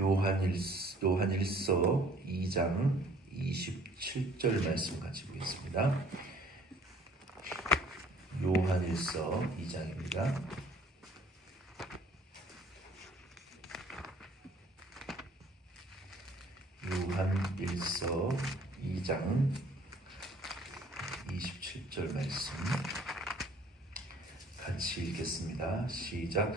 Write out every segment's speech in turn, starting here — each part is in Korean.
요한일서 2장 27절 말씀 같이 보겠습니다. 요한일서 2장입니다. 요한일서 2장 27절 말씀 같이 읽겠습니다. 시작.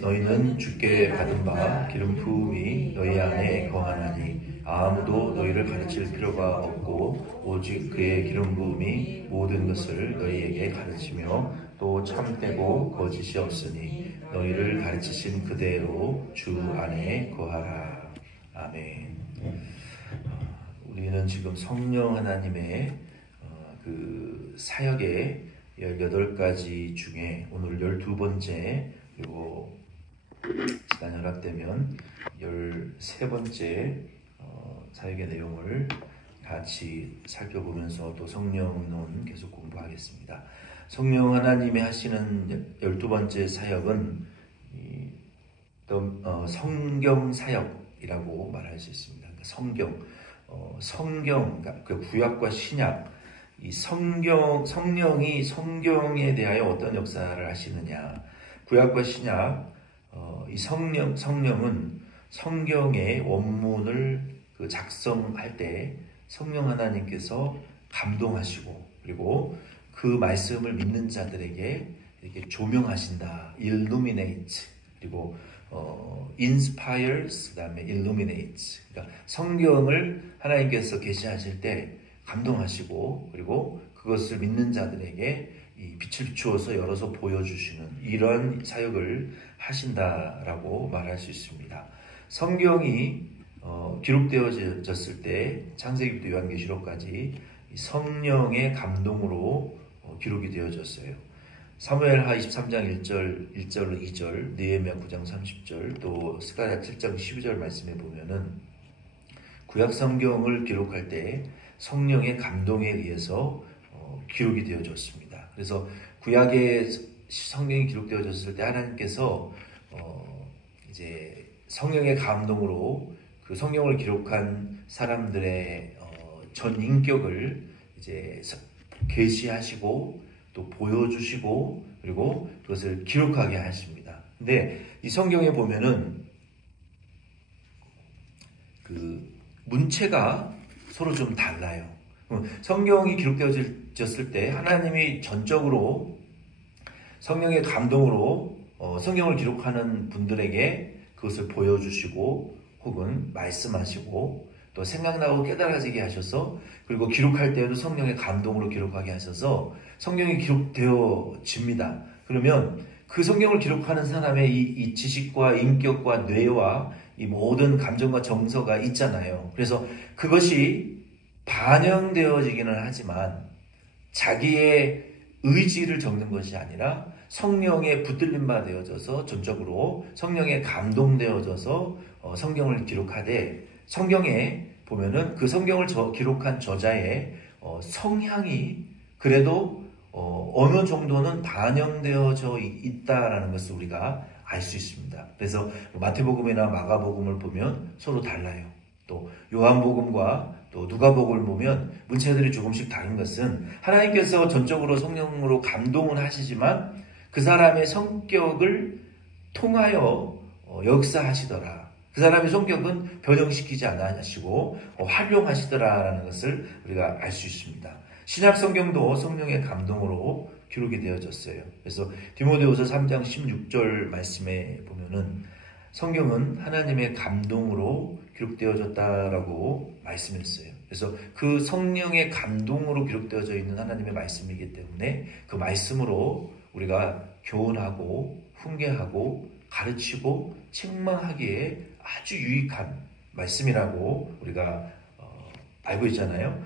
너희는 주께 받은 바 기름 부음이 너희 안에 거하나니 아무도 너희를 가르칠 필요가 없고 오직 그의 기름 부음이 모든 것을 너희에게 가르치며 또 참되고 거짓이 없으니 너희를 가르치신 그대로 주 안에 거하라. 아멘. 우리는 지금 성령 하나님의 그 사역의 18가지 중에 오늘 12번째, 그리고 시간 허락되면 13번째 사역의 내용을 같이 살펴보면서 또 성령론 계속 공부하겠습니다. 성령 하나님이 하시는 12번째 사역은 성경 사역이라고 말할 수 있습니다. 성경, 그 구약과 신약, 이 성령이 성경에 대하여 어떤 역사를 하시느냐. 구약과 신약, 이 성령은 성경의 원문을 작성할 때 성령 하나님께서 감동하시고, 그리고 그 말씀을 믿는 자들에게 이렇게 조명하신다. illuminate, 그리고 inspires, 그 다음에 illuminates. 그러니까 성경을 하나님께서 계시하실 때 감동하시고, 그리고 그것을 믿는 자들에게 이 빛을 비추어서 열어서 보여주시는 이런 사역을 하신다라고 말할 수 있습니다. 성경이 기록되어졌을 때 창세기부터 요한계시록까지 성령의 감동으로 기록이 되어졌어요. 사무엘하 23장 1절로 2절, 느헤미야 9장 30절, 또 스가랴 7장 12절 말씀에 보면은 구약 성경을 기록할 때 성령의 감동에 의해서 기록이 되어졌습니다. 그래서 구약의 성경이 기록되어졌을 때 하나님께서 이제 성령의 감동으로 그 성경을 기록한 사람들의 전 인격을 이제 계시하시고 또 보여주시고, 그리고 그것을 기록하게 하십니다. 근데 이 성경에 보면은 그 문체가 서로 좀 달라요. 성경이 기록되어졌을 때 하나님이 전적으로 성령의 감동으로 성경을 기록하는 분들에게 그것을 보여주시고, 혹은 말씀하시고, 또 생각나고 깨달아지게 하셔서, 그리고 기록할 때에도 성령의 감동으로 기록하게 하셔서 성경이 기록되어집니다. 그러면 그 성경을 기록하는 사람의 이 지식과 인격과 뇌와 이 모든 감정과 정서가 있잖아요. 그래서 그것이 반영되어지기는 하지만 자기의 의지를 적는 것이 아니라 성령의 붙들림 바 되어져서 전적으로 성령에 감동되어져서 성경을 기록하되, 성경에 보면은 그 성경을 기록한 저자의 성향이 그래도 어느 정도는 반영되어져 있다라는 것을 우리가 알 수 있습니다. 그래서 마태복음이나 마가복음을 보면 서로 달라요. 또 요한복음과 또 누가복음을 보면 문체들이 조금씩 다른 것은 하나님께서 전적으로 성령으로 감동을 하시지만 그 사람의 성격을 통하여 역사하시더라. 그 사람의 성격은 변형시키지 않으시고 활용하시더라라는 것을 우리가 알 수 있습니다. 신약 성경도 성령의 감동으로 기록이 되어졌어요. 그래서 디모데후서 3장 16절 말씀에 보면은 성경은 하나님의 감동으로 기록되어졌다라고 말씀했어요. 그래서 그 성령의 감동으로 기록되어져 있는 하나님의 말씀이기 때문에 그 말씀으로 우리가 교훈하고 훈계하고 가르치고 책망하기에 아주 유익한 말씀이라고 우리가 알고 있잖아요.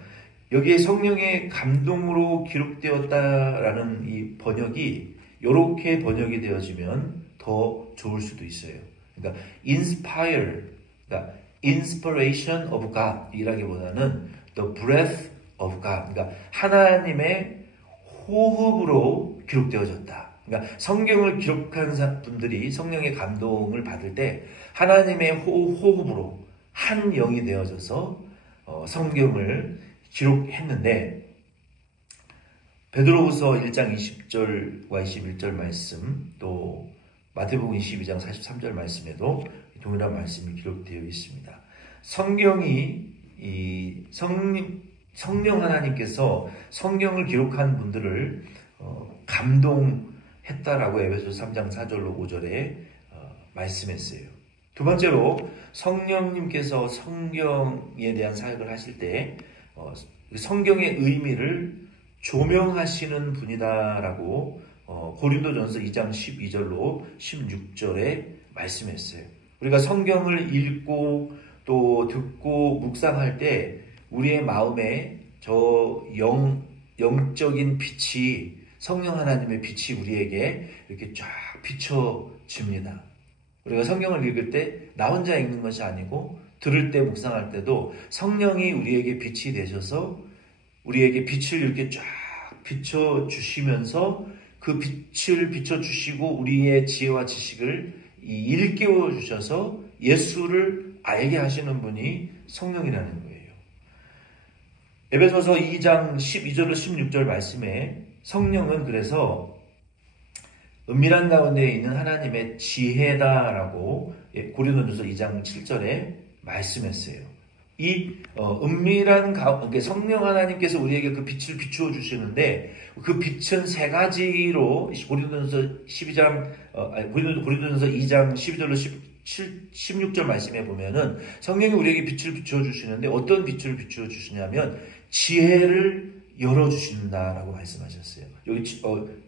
여기에 성령의 감동으로 기록되었다라는 이 번역이 이렇게 번역이 되어지면 더 좋을 수도 있어요. 그러니까 inspire, 그러니까 inspiration of God 이라기보다는 the breath of God, 그러니까 하나님의 호흡으로 기록되어졌다. 그러니까 성경을 기록한 분들이 성령의 감동을 받을 때 하나님의 호흡으로 한 영이 되어져서 성경을 기록했는데, 베드로후서 1장 20절과 21절 말씀, 또 마태복음 22장 43절 말씀에도 동일한 말씀이 기록되어 있습니다. 성경이 성령 하나님께서 성경을 기록한 분들을 감동했다라고 에베소서 3장 4절로 5절에 말씀했어요. 두 번째로 성령님께서 성경에 대한 사역을 하실 때 성경의 의미를 조명하시는 분이다라고 고린도전서 2장 12절로 16절에 말씀했어요. 우리가 성경을 읽고 또 듣고 묵상할 때 우리의 마음에 저 영적인 빛이, 성령 하나님의 빛이 우리에게 이렇게 쫙 비춰집니다. 우리가 성경을 읽을 때 나 혼자 읽는 것이 아니고 들을 때 묵상할 때도 성령이 우리에게 빛이 되셔서 우리에게 빛을 이렇게 쫙 비춰주시면서 그 빛을 비춰주시고 우리의 지혜와 지식을 일깨워 주셔서 예수를 알게 하시는 분이 성령이라는 거예요. 에베소서 2장 12절로 16절 말씀에 성령은 그래서 은밀한 가운데 있는 하나님의 지혜다라고 고린도전서 2장 7절에 말씀했어요. 이 은밀한 가운데 성령 하나님께서 우리에게 그 빛을 비추어 주시는데 그 빛은 세 가지로 고린도전서 2장 12절로 16절 말씀에 보면은 성령이 우리에게 빛을 비추어 주시는데 어떤 빛을 비추어 주시냐면 지혜를 열어주신다라고 말씀하셨어요. 여기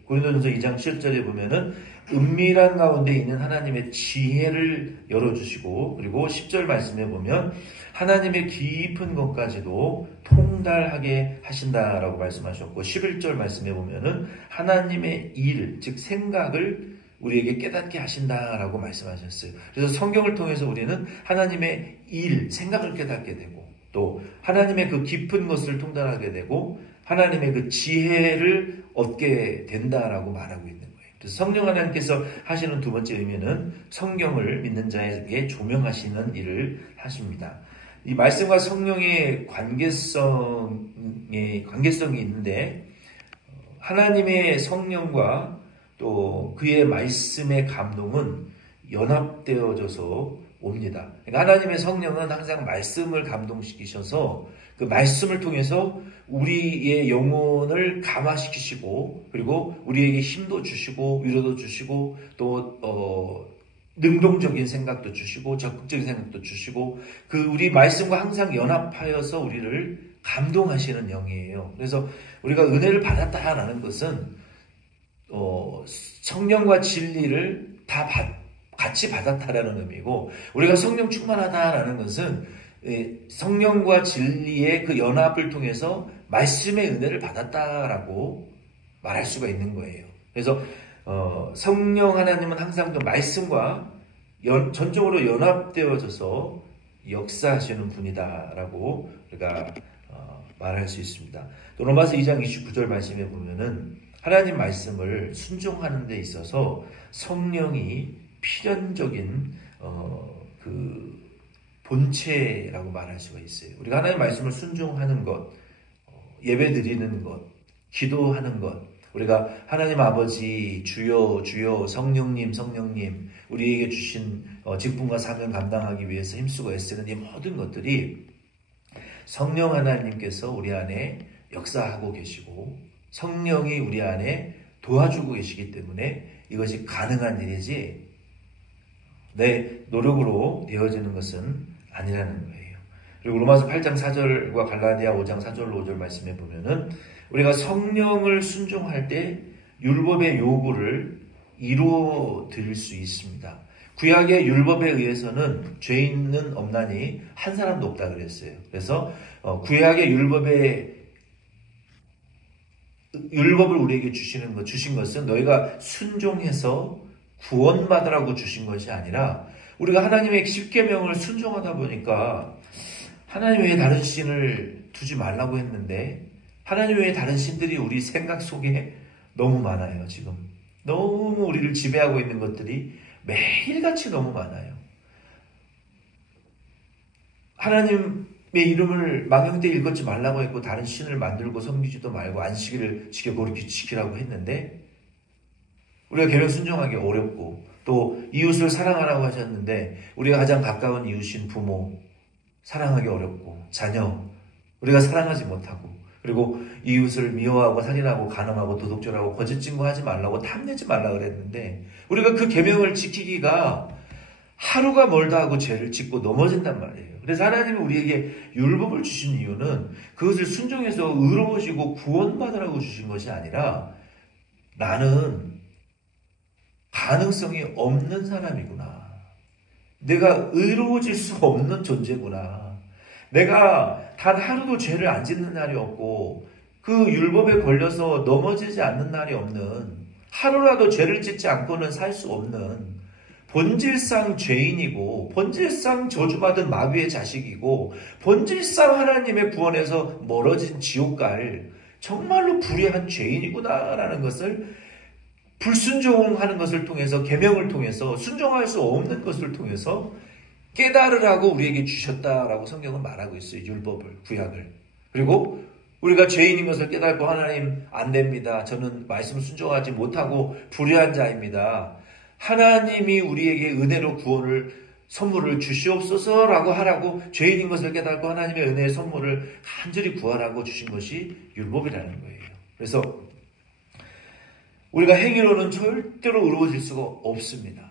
고린도전서 2장 7절에 보면은 은밀한 가운데 있는 하나님의 지혜를 열어주시고, 그리고 10절 말씀에 보면 하나님의 깊은 것까지도 통달하게 하신다라고 말씀하셨고, 11절 말씀에 보면은 하나님의 일, 즉 생각을 우리에게 깨닫게 하신다라고 말씀하셨어요. 그래서 성경을 통해서 우리는 하나님의 일, 생각을 깨닫게 되고, 또 하나님의 그 깊은 것을 통달하게 되고 하나님의 그 지혜를 얻게 된다라고 말하고 있는 거예요. 그래서 성령 하나님께서 하시는 두 번째 의미는 성경을 믿는 자에게 조명하시는 일을 하십니다. 이 말씀과 성령의 관계성이 있는데, 하나님의 성령과 또 그의 말씀의 감동은 연합되어져서 옵니다. 그러니까 하나님의 성령은 항상 말씀을 감동시키셔서 그 말씀을 통해서 우리의 영혼을 감화시키시고, 그리고 우리에게 힘도 주시고 위로도 주시고 또 능동적인 생각도 주시고 적극적인 생각도 주시고, 그 우리 말씀과 항상 연합하여서 우리를 감동하시는 영이에요. 그래서 우리가 은혜를 받았다라는 것은 성령과 진리를 다 같이 받았다라는 의미고, 우리가 성령 충만하다라는 것은 성령과 진리의 그 연합을 통해서 말씀의 은혜를 받았다라고 말할 수가 있는 거예요. 그래서 성령 하나님은 항상 그 말씀과 전적으로 연합되어져서 역사하시는 분이다라고 우리가 말할 수 있습니다. 또 로마서 2장 29절 말씀에 보면은 하나님 말씀을 순종하는 데 있어서 성령이 필연적인 그 본체라고 말할 수가 있어요. 우리가 하나님 말씀을 순종하는 것, 예배 드리는 것, 기도하는 것, 우리가 하나님 아버지 주여 주여 성령님 성령님 우리에게 주신 직분과 사명 감당하기 위해서 힘쓰고 애쓰는 이 모든 것들이 성령 하나님께서 우리 안에 역사하고 계시고 성령이 우리 안에 도와주고 계시기 때문에 이것이 가능한 일이지 내 노력으로 되어지는 것은 아니라는 거예요. 그리고 로마서 8장 4절과 갈라디아 5장 4절로 5절 말씀에 보면은 우리가 성령을 순종할 때 율법의 요구를 이루어 드릴 수 있습니다. 구약의 율법에 의해서는 죄인은 없나니 한 사람도 없다 그랬어요. 그래서 구약의 율법을 우리에게 주신 것은 너희가 순종해서 구원받으라고 주신 것이 아니라 우리가 하나님의 십계명을 순종하다 보니까 하나님 외에 다른 신을 두지 말라고 했는데 하나님 외에 다른 신들이 우리 생각 속에 너무 많아요. 지금 너무 우리를 지배하고 있는 것들이 매일같이 너무 많아요. 하나님의 이름을 망령 때 읽었지 말라고 했고 다른 신을 만들고 섬기지도 말고 안식일을 지켜 거룩히 지키라고 했는데 우리가 계명 순종하기 어렵고 또 이웃을 사랑하라고 하셨는데 우리가 가장 가까운 이웃인 부모 사랑하기 어렵고 자녀 우리가 사랑하지 못하고 그리고 이웃을 미워하고 살인하고 간음하고 도둑질하고 거짓 증거하지 말라고 탐내지 말라고 그랬는데 우리가 그 계명을 지키기가 하루가 멀다 하고 죄를 짓고 넘어진단 말이에요. 그래서 하나님이 우리에게 율법을 주신 이유는 그것을 순종해서 의로워지고 구원받으라고 주신 것이 아니라 나는 가능성이 없는 사람이구나. 내가 의로워질 수 없는 존재구나. 내가 단 하루도 죄를 안 짓는 날이 없고 그 율법에 걸려서 넘어지지 않는 날이 없는 하루라도 죄를 짓지 않고는 살 수 없는 본질상 죄인이고 본질상 저주받은 마귀의 자식이고 본질상 하나님의 구원에서 멀어진 지옥 갈 정말로 불의한 죄인이구나라는 것을 불순종하는 것을 통해서 계명을 통해서 순종할 수 없는 것을 통해서 깨달으라고 우리에게 주셨다라고 성경은 말하고 있어요. 율법을, 구약을. 그리고 우리가 죄인인 것을 깨닫고 하나님 안 됩니다. 저는 말씀 순종하지 못하고 불의한 자입니다. 하나님이 우리에게 은혜로 구원을 선물을 주시옵소서라고 하라고 죄인인 것을 깨닫고 하나님의 은혜의 선물을 간절히 구하라고 주신 것이 율법이라는 거예요. 그래서 우리가 행위로는 절대로 의로워질 수가 없습니다.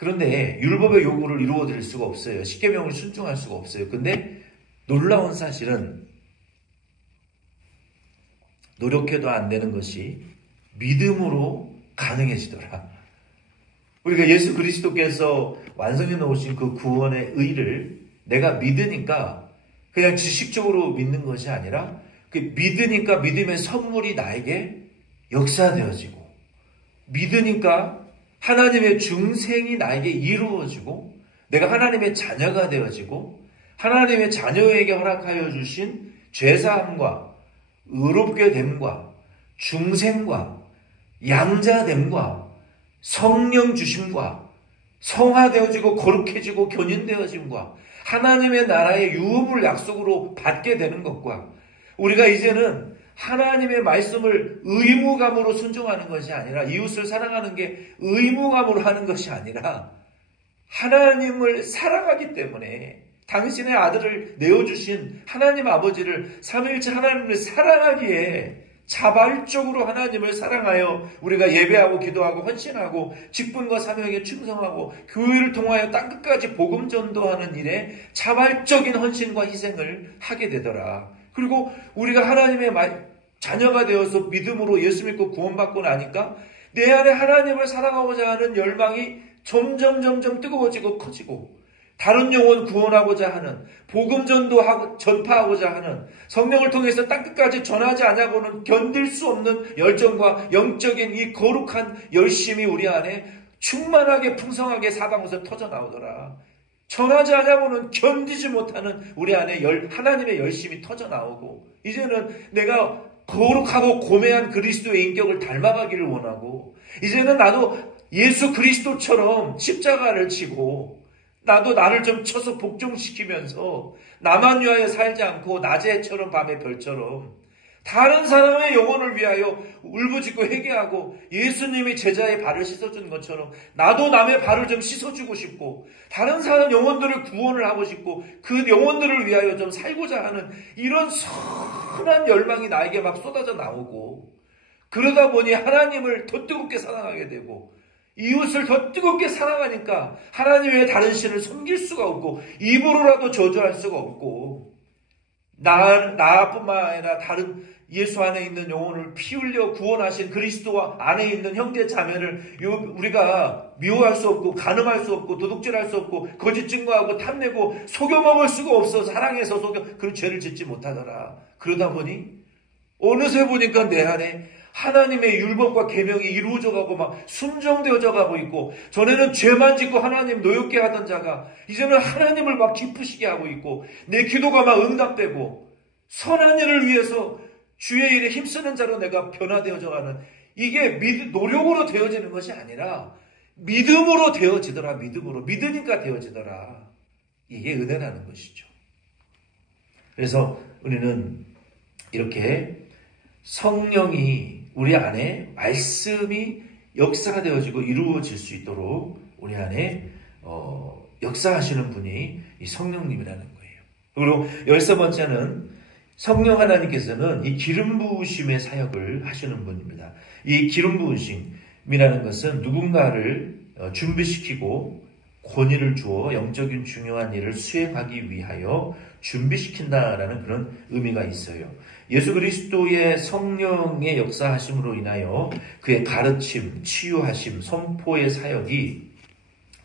그런데 율법의 요구를 이루어드릴 수가 없어요. 십계명을 순종할 수가 없어요. 근데 놀라운 사실은 노력해도 안 되는 것이 믿음으로 가능해지더라. 우리가 예수 그리스도께서 완성해 놓으신 그 구원의 의를 내가 믿으니까 그냥 지식적으로 믿는 것이 아니라 그 믿으니까 믿음의 선물이 나에게 역사되어지고 믿으니까 하나님의 중생이 나에게 이루어지고 내가 하나님의 자녀가 되어지고 하나님의 자녀에게 허락하여 주신 죄사함과 의롭게 됨과 중생과 양자됨과 성령 주심과 성화되어지고 거룩해지고 견인되어짐과 하나님의 나라의 유업을 약속으로 받게 되는 것과 우리가 이제는 하나님의 말씀을 의무감으로 순종하는 것이 아니라 이웃을 사랑하는 게 의무감으로 하는 것이 아니라 하나님을 사랑하기 때문에 당신의 아들을 내어주신 하나님 아버지를 삼위일체 하나님을 사랑하기에 자발적으로 하나님을 사랑하여 우리가 예배하고 기도하고 헌신하고 직분과 사명에 충성하고 교회를 통하여 땅끝까지 복음 전도하는 일에 자발적인 헌신과 희생을 하게 되더라. 그리고 우리가 하나님의 자녀가 되어서 믿음으로 예수 믿고 구원받고 나니까 내 안에 하나님을 사랑하고자 하는 열망이 점점 뜨거워지고 커지고 다른 영혼 구원하고자 하는 복음 전파하고자 하는 성령을 통해서 땅끝까지 전하지 않냐고는 견딜 수 없는 열정과 영적인 이 거룩한 열심이 우리 안에 충만하게 풍성하게 사방에서 터져나오더라. 전하지 않냐고는 견디지 못하는 우리 안에 하나님의 열심이 터져나오고 이제는 내가 거룩하고 고매한 그리스도의 인격을 닮아가기를 원하고 이제는 나도 예수 그리스도처럼 십자가를 지고 나도 나를 좀 쳐서 복종시키면서 나만 위하여 살지 않고 낮에처럼 밤의 별처럼 다른 사람의 영혼을 위하여 울부짖고 회개하고 예수님이 제자의 발을 씻어준 것처럼 나도 남의 발을 좀 씻어주고 싶고 다른 사람 영혼들을 구원을 하고 싶고 그 영혼들을 위하여 좀 살고자 하는 이런 선한 열망이 나에게 막 쏟아져 나오고 그러다 보니 하나님을 더 뜨겁게 사랑하게 되고 이웃을 더 뜨겁게 사랑하니까 하나님 외에 다른 신을 섬길 수가 없고 입으로라도 저주할 수가 없고 나뿐만 아니라 다른 예수 안에 있는 영혼을 피 흘려 구원하신 그리스도 안에 있는 형제 자매를 우리가 미워할 수 없고 간음할 수 없고 도둑질할 수 없고 거짓 증거하고 탐내고 속여먹을 수가 없어서 사랑해서 그 죄를 짓지 못하더라. 그러다 보니 어느새 보니까 내 안에 하나님의 율법과 계명이 이루어져 가고 막 순종되어져 가고 있고 전에는 죄만 짓고 하나님 노엽게 하던 자가 이제는 하나님을 막 기쁘시게 하고 있고 내 기도가 막 응답되고 선한 일을 위해서 주의 일에 힘쓰는 자로 내가 변화되어져 가는 이게 노력으로 되어지는 것이 아니라 믿음으로 되어지더라. 믿음으로. 믿으니까 되어지더라. 이게 은혜라는 것이죠. 그래서 우리는 이렇게 성령이 우리 안에 말씀이 역사가 되어지고 이루어질 수 있도록 우리 안에 역사하시는 분이 이 성령님이라는 거예요. 그리고 13번째는 성령 하나님께서는 이 기름 부으심의 사역을 하시는 분입니다. 이 기름 부으심이라는 것은 누군가를 준비시키고 권위를 주어 영적인 중요한 일을 수행하기 위하여 준비시킨다라는 그런 의미가 있어요. 예수 그리스도의 성령의 역사하심으로 인하여 그의 가르침, 치유하심, 선포의 사역이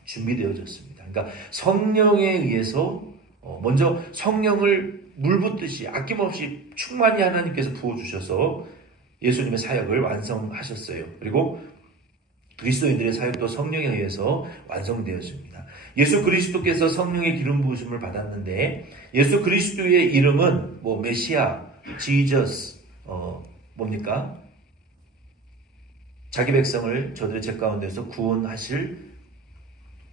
준비되어졌습니다. 그러니까 성령에 의해서 먼저 성령을 물 붓듯이 아낌없이 충만히 하나님께서 부어주셔서 예수님의 사역을 완성하셨어요. 그리고 그리스도인들의 사역도 성령에 의해서 완성되었습니다. 예수 그리스도께서 성령의 기름 부으심을 받았는데 예수 그리스도의 이름은 메시아, 지저스, 뭡니까? 자기 백성을 저들의 죄 가운데서 구원하실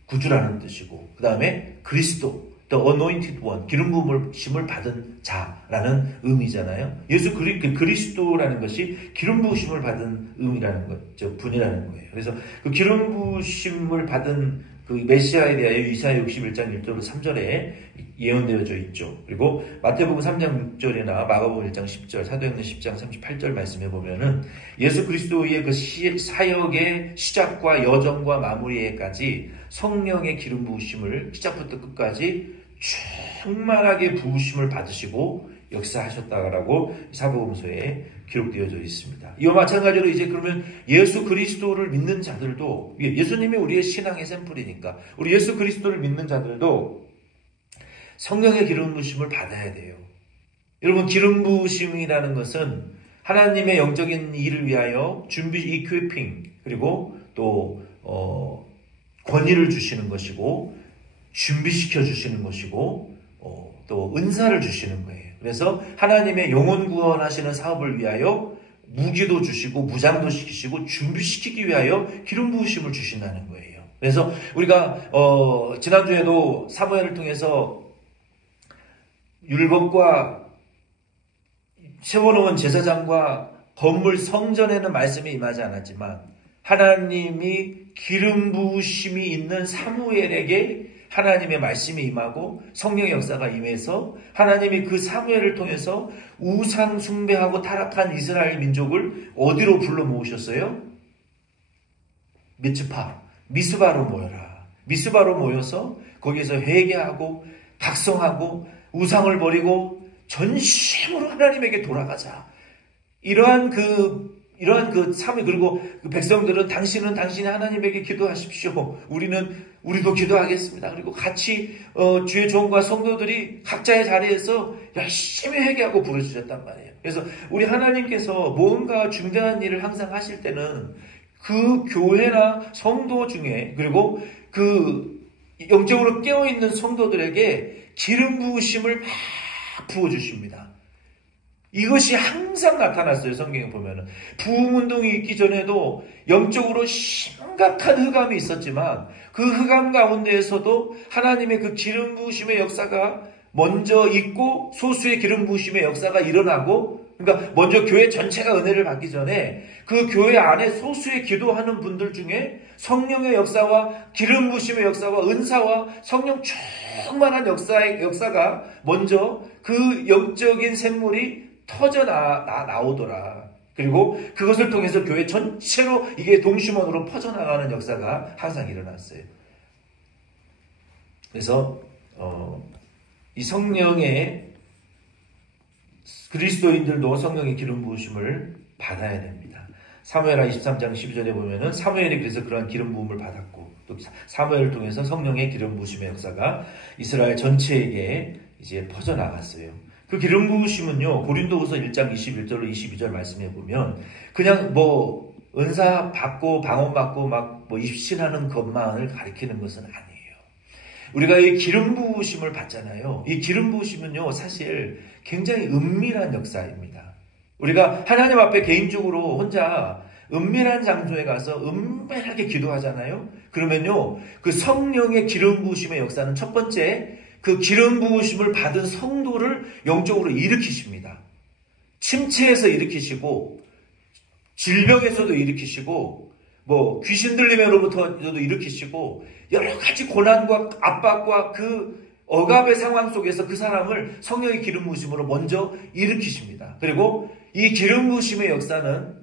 구주라는 뜻이고 그 다음에 그리스도, the anointed one, 기름 부으심을 받은 자라는 의미잖아요. 예수 그리스도라는 것이 기름 부으심을 받은 의미라는 거죠. 분이라는 거예요. 그래서 그 기름 부으심을 받은 그 메시아에 대하여 이사야 61장 1절 3절에 예언되어져 있죠. 그리고 마태복음 3장 6절이나 마가복음 1장 10절, 사도행전 10장 38절 말씀해 보면은 예수 그리스도의 그 사역의 시작과 여정과 마무리에까지 성령의 기름 부으심을 시작부터 끝까지 충만하게 부으심을 받으시고 역사하셨다라고 사복음서에 기록되어져 있습니다. 이와 마찬가지로 이제 그러면 예수 그리스도를 믿는 자들도 예수님이 우리의 신앙의 샘플이니까 우리 예수 그리스도를 믿는 자들도 성령의 기름 부으심을 받아야 돼요. 여러분 기름 부으심이라는 것은 하나님의 영적인 일을 위하여 준비 이퀴핑 그리고 또 권위를 주시는 것이고 준비시켜 주시는 것이고 또 은사를 주시는 거예요. 그래서 하나님의 영혼 구원하시는 사업을 위하여 무기도 주시고 무장도 시키시고 준비시키기 위하여 기름 부으심을 주신다는 거예요. 그래서 우리가 지난주에도 사무엘을 통해서 율법과 세워놓은 제사장과 건물 성전에는 말씀이 임하지 않았지만 하나님이 기름 부으심이 있는 사무엘에게 하나님의 말씀이 임하고 성령의 역사가 임해서 하나님이 그 사무엘을 통해서 우상 숭배하고 타락한 이스라엘 민족을 어디로 불러 모으셨어요? 미스바로 모여라. 미스바로 모여서 거기에서 회개하고 각성하고 우상을 버리고 전심으로 하나님에게 돌아가자. 이러한 그 사무 그리고 그 백성들은 당신은 당신이 하나님에게 기도하십시오. 우리도 기도하겠습니다. 그리고 같이 주의 종과 성도들이 각자의 자리에서 열심히 회개하고 부르짖었단 말이에요. 그래서 우리 하나님께서 뭔가 중대한 일을 항상 하실 때는 그 교회나 성도 중에 그리고 그 영적으로 깨어있는 성도들에게 기름 부으심을 막 부어주십니다. 이것이 항상 나타났어요. 성경에 보면은 부흥운동이 있기 전에도 영적으로 심각한 흑암이 있었지만 그 흑암 가운데에서도 하나님의 그 기름 부으심의 역사가 먼저 있고 소수의 기름 부으심의 역사가 일어나고 그러니까 먼저 교회 전체가 은혜를 받기 전에 그 교회 안에 소수의 기도하는 분들 중에 성령의 역사와 기름 부으심의 역사와 은사와 성령 충만한 역사가 먼저 그 영적인 생물이 터져 나오더라. 그리고 그것을 통해서 교회 전체로 이게 동심원으로 퍼져나가는 역사가 항상 일어났어요. 그래서 이 성령의 그리스도인들도 성령의 기름 부으심을 받아야 됩니다. 사무엘하 23장 12절에 보면은 사무엘이 그래서 그러한 기름 부음을 받았고 또 사무엘을 통해서 성령의 기름 부으심의 역사가 이스라엘 전체에게 이제 퍼져나갔어요. 그 기름 부으심은요, 고린도후서 1장 21절로 22절 말씀해 보면 그냥 은사 받고 방언 받고 입신하는 것만을 가리키는 것은 아니에요. 우리가 이 기름 부으심을 받잖아요. 이 기름 부으심은요, 사실 굉장히 은밀한 역사입니다. 우리가 하나님 앞에 개인적으로 혼자 은밀한 장소에 가서 은밀하게 기도하잖아요. 그러면요, 그 성령의 기름 부으심의 역사는 첫 번째, 그 기름 부으심을 받은 성도를 영적으로 일으키십니다. 침체에서 일으키시고, 질병에서도 일으키시고, 귀신 들림으로부터도 일으키시고, 여러 가지 고난과 압박과 그 억압의 상황 속에서 그 사람을 성령의 기름 부으심으로 먼저 일으키십니다. 그리고 이 기름 부으심의 역사는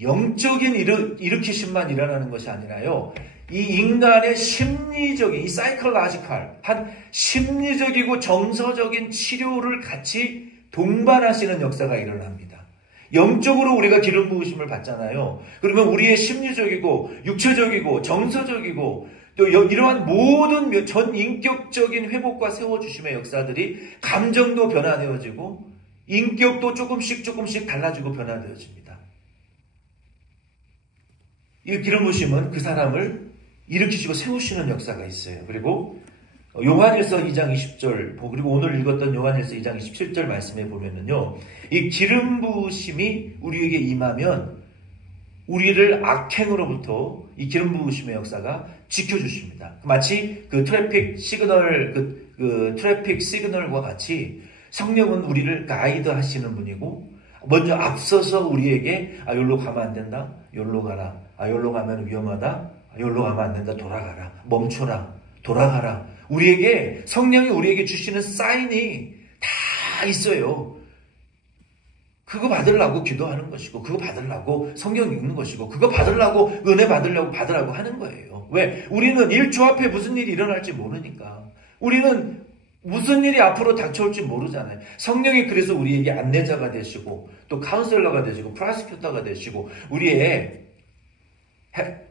영적인 일으키심만 일어나는 것이 아니라요, 이 인간의 심리적인, 이 사이콜로지컬, 한 심리적이고 정서적인 치료를 같이 동반하시는 역사가 일어납니다. 영적으로 우리가 기름 부으심을 받잖아요. 그러면 우리의 심리적이고 육체적이고 정서적이고 또 이러한 모든 전 인격적인 회복과 세워주심의 역사들이 감정도 변화되어지고 인격도 조금씩 달라지고 변화되어집니다. 이 기름 부으심은 그 사람을 일으키시고 세우시는 역사가 있어요. 그리고 요한일서 2장 20절 그리고 오늘 읽었던 요한일서 2장 27절 말씀에 보면은요, 이 기름 부으심이 우리에게 임하면 우리를 악행으로부터 이 기름 부으심의 역사가 지켜주십니다. 마치 그 트래픽 시그널과 같이 성령은 우리를 가이드 하시는 분이고, 먼저 앞서서 우리에게 여기로 가면 안 된다, 여기로 가라, 여기로 가면 위험하다, 여기로 가면 안 된다, 돌아가라, 멈춰라, 돌아가라. 성령이 우리에게 주시는 사인이 다 있어요. 그거 받으려고 기도하는 것이고, 그거 받으려고 성경 읽는 것이고, 그거 받으려고 은혜 받으려고 하는 거예요. 왜? 우리는 1초 앞에 무슨 일이 일어날지 모르니까. 우리는 무슨 일이 앞으로 닥쳐올지 모르잖아요. 성령이 그래서 우리에게 안내자가 되시고, 또 카운셀러가 되시고, 프라스큐터가 되시고, 우리의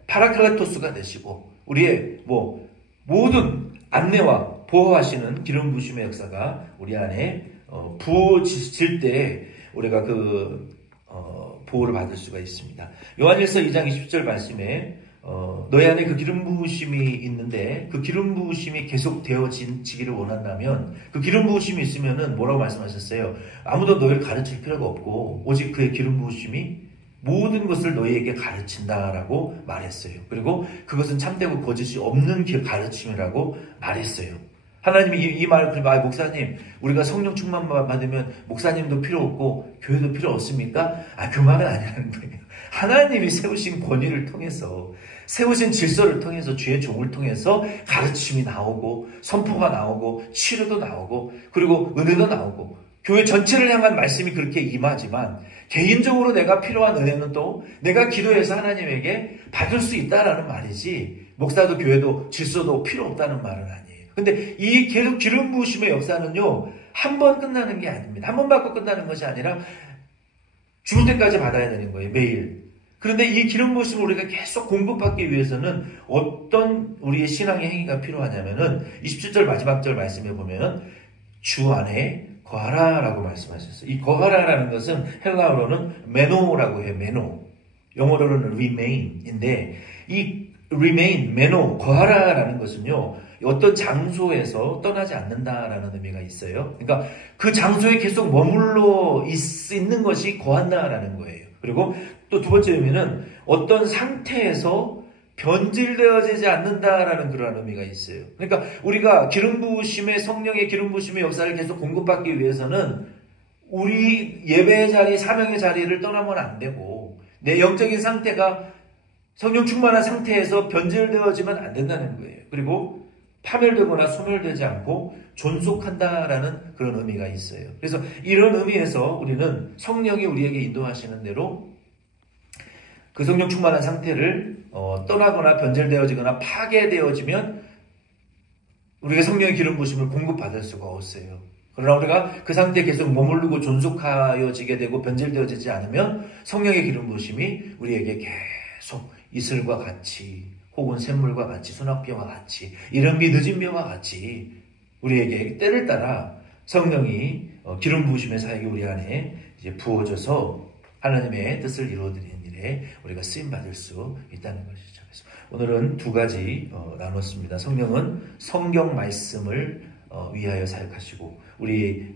파라클레토스가 되시고, 우리의 모든 안내와 보호하시는 기름 부으심의 역사가 우리 안에 부어질 때 우리가 보호를 받을 수가 있습니다. 요한일서 2장 20절 말씀에 너희 안에 그 기름 부으심이 있는데 그 기름 부으심이 계속 되어지기를 원한다면, 그 기름 부으심이 있으면은 뭐라고 말씀하셨어요? 아무도 너희를 가르칠 필요가 없고 오직 그의 기름 부으심이 모든 것을 너희에게 가르친다라고 말했어요. 그리고 그것은 참되고 거짓이 없는 가르침이라고 말했어요. 하나님이 이 말을, 목사님, 우리가 성령 충만 받으면 목사님도 필요 없고 교회도 필요 없습니까? 그 말은 아니라는 거예요. 하나님이 세우신 권위를 통해서, 세우신 질서를 통해서, 주의 종을 통해서 가르침이 나오고 선포가 나오고 치료도 나오고 그리고 은혜도 나오고 교회 전체를 향한 말씀이 그렇게 임하지만, 개인적으로 내가 필요한 은혜는 또 내가 기도해서 하나님에게 받을 수 있다라는 말이지, 목사도 교회도 질서도 필요 없다는 말은 아니에요. 근데 이 계속 기름 부으심의 역사는요, 한 번 끝나는 게 아닙니다. 한 번 받고 끝나는 것이 아니라 죽을 때까지 받아야 되는 거예요, 매일. 그런데 이 기름 부으심을 우리가 계속 공급받기 위해서는 어떤 우리의 신앙의 행위가 필요하냐면은 27절 마지막 절 말씀에 보면은 주 안에 거하라라고 말씀하셨어요. 이 거하라라는 것은 헬라어로는 메노라고 해요. 메노. 영어로는 remain인데, 이 remain, 메노, 거하라라는 것은요, 어떤 장소에서 떠나지 않는다라는 의미가 있어요. 그러니까 그 장소에 계속 머물러 있는 것이 거한다라는 거예요. 그리고 또 두 번째 의미는 어떤 상태에서 변질되어지지 않는다라는 그런 의미가 있어요. 그러니까 우리가 성령의 기름 부으심의 역사를 계속 공급받기 위해서는 우리 예배의 자리, 사명의 자리를 떠나면 안 되고, 내 영적인 상태가 성령 충만한 상태에서 변질되어지면 안 된다는 거예요. 그리고 파멸되거나 소멸되지 않고 존속한다라는 그런 의미가 있어요. 그래서 이런 의미에서 우리는 성령이 우리에게 인도하시는 대로 그 성령 충만한 상태를 떠나거나 변질되어지거나 파괴되어지면 우리가 성령의 기름 부으심을 공급받을 수가 없어요. 그러나 우리가 그 상태에 계속 머무르고 존속하여지게 되고 변질되어지지 않으면 성령의 기름 부으심이 우리에게 계속 이슬과 같이, 혹은 샘물과 같이, 소낙비와 같이, 이른비 늦은비와 같이 우리에게 때를 따라 성령이 기름 부으심의 사역이 우리 안에 이제 부어져서 하나님의 뜻을 이루어드리는 일에 우리가 쓰임받을 수 있다는 것이죠. 그래서 오늘은 두 가지 나눴습니다. 성령은 성경 말씀을 위하여 사역하시고 우리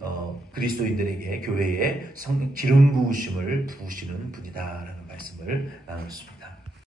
그리스도인들에게 교회에 기름 부으심을 부으시는 분이다라는 말씀을 나눴습니다.